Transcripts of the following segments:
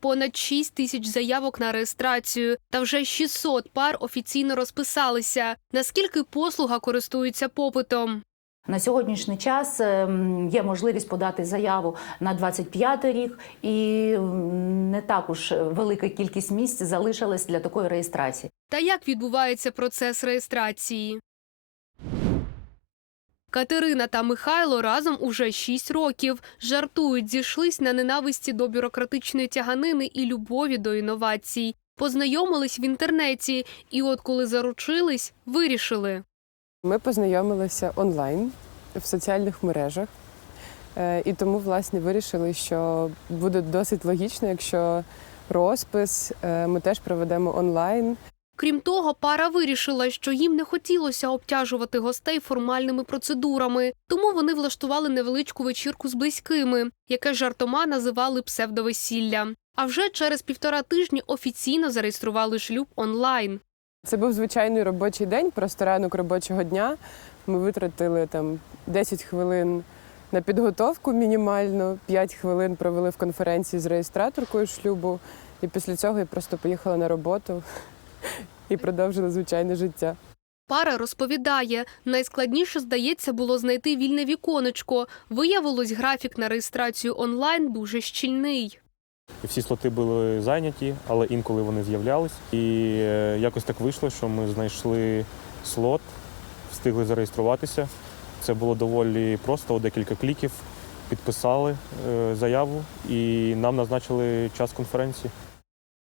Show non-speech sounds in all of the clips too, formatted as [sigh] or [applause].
Понад 6 тисяч заявок на реєстрацію, та вже 600 пар офіційно розписалися. Наскільки послуга користується попитом? На сьогоднішній час ем, є можливість подати заяву на 25 рік, і м, не також велика кількість місць залишилась для такої реєстрації. Та як відбувається процес реєстрації? Катерина та Михайло разом уже 6 років. Жартують, зійшлись на ненависті до бюрократичної тяганини і любові до інновацій. Познайомились в інтернеті, і от коли заручились, вирішили. Ми познайомилися онлайн в соціальних мережах, Е, і тому власне вирішили, що буде досить логічно, якщо розпис е, ми теж проведемо онлайн. Крім того, пара вирішила, що їм не хотілося обтяжувати гостей формальними процедурами, тому вони влаштували невеличку вечірку з близькими, яке жартома називали псевдовесілля. А вже через півтора тижні офіційно зареєстрували шлюб онлайн. Це був звичайний робочий день, просто ранок робочого дня. Ми витратили там 10 хвилин на підготовку мінімально, 5 хвилин провели в конференції з реєстраторкою шлюбу, і після цього я просто поїхала на роботу і продовжила звичайне життя. Пара розповідає, найскладніше здається було знайти вільне віконечко. Виявилось, графік на реєстрацію онлайн дуже щільний. І всі слоти були зайняті, але інколи вони з'являлись. І е, якось так вийшло, що ми знайшли слот, встигли зареєструватися. Це було доволі просто, декілька кліків. Підписали е, заяву і нам назначили час конференції.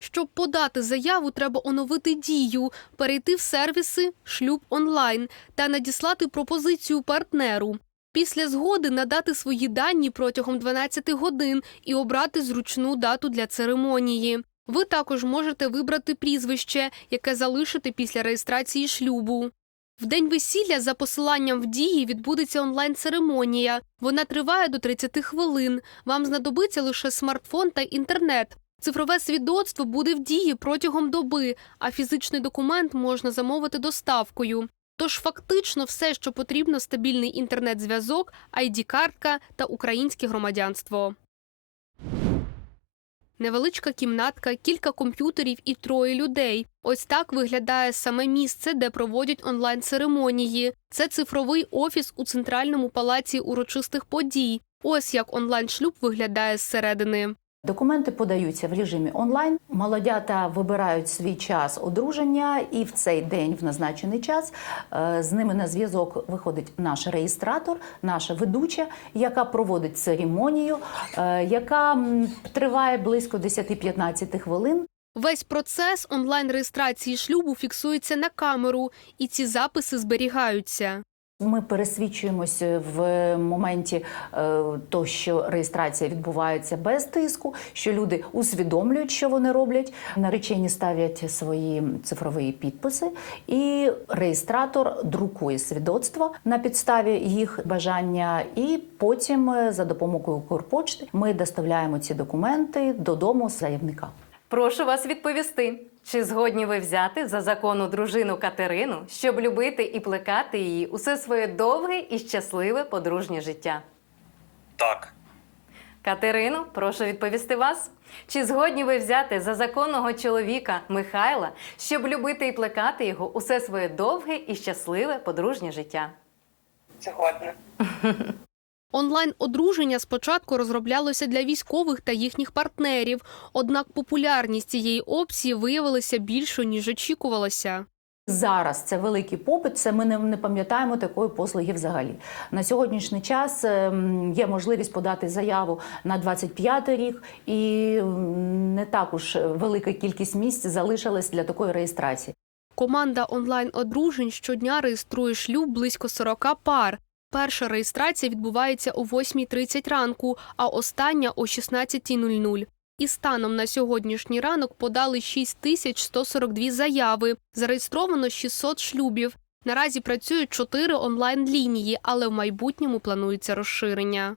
Щоб подати заяву, треба оновити дію, перейти в сервіси шлюб онлайн та надіслати пропозицію партнеру. Після згоди надати свої дані протягом 12 годин і обрати зручну дату для церемонії. Ви також можете вибрати прізвище, яке залишите після реєстрації шлюбу. В день весілля за посиланням в дії відбудеться онлайн-церемонія. Вона триває до 30 хвилин. Вам знадобиться лише смартфон та інтернет. Цифрове свідоцтво буде в дії протягом доби, а фізичний документ можна замовити доставкою. Тож фактично все, що потрібно, стабільний інтернет-зв'язок, ID-картка та українське громадянство. Невеличка кімнатка, кілька комп'ютерів і троє людей. Ось так виглядає саме місце, де проводять онлайн-церемонії. Це цифровий офіс у центральному палаці урочистих подій. Ось як онлайн-шлюб виглядає зсередини. Документи подаються в режимі онлайн. Молодята вибирають свій час одруження, і в цей день, в назначений час, е, з ними на зв'язок виходить наш реєстратор, наша ведуча, яка проводить церемонію, е, яка триває близько 10-15 хвилин. Весь процес онлайн-реєстрації шлюбу фіксується на камеру, і ці записи зберігаються. Ми пересвідчуємось в моменті е, то, що реєстрація відбувається без тиску, що люди усвідомлюють, що вони роблять. Наречені ставлять свої цифрові підписи, і реєстратор друкує свідоцтво на підставі їх бажання. І потім, е, за допомогою Укрпочти, ми доставляємо ці документи додому заявника. Прошу вас відповісти, чи згодні ви взяти за закону дружину Катерину, щоб любити і плекати її усе своє довге і щасливе подружнє життя? Так, Катерину, прошу відповісти вас. Чи згодні ви взяти за законного чоловіка Михайла, щоб любити і плекати його усе своє довге і щасливе подружнє життя? згодна. [laughs] Онлайн-одруження спочатку розроблялося для військових та їхніх партнерів, однак популярність цієї опції виявилася більшою, ніж очікувалося. Зараз це великий попит. Це ми не, не пам'ятаємо такої послуги взагалі. На сьогоднішній час ем, є можливість подати заяву на 25 рік, і не також велика кількість місць залишилась для такої реєстрації. Команда онлайн-одружень щодня реєструє шлюб близько 40 пар. Перша реєстрація відбувається о 8.30 ранку, а остання о 16.00. І станом на сьогоднішній ранок подали 6142 заяви. Зареєстровано 600 шлюбів. Наразі працюють чотири онлайн-лінії, але в майбутньому планується розширення.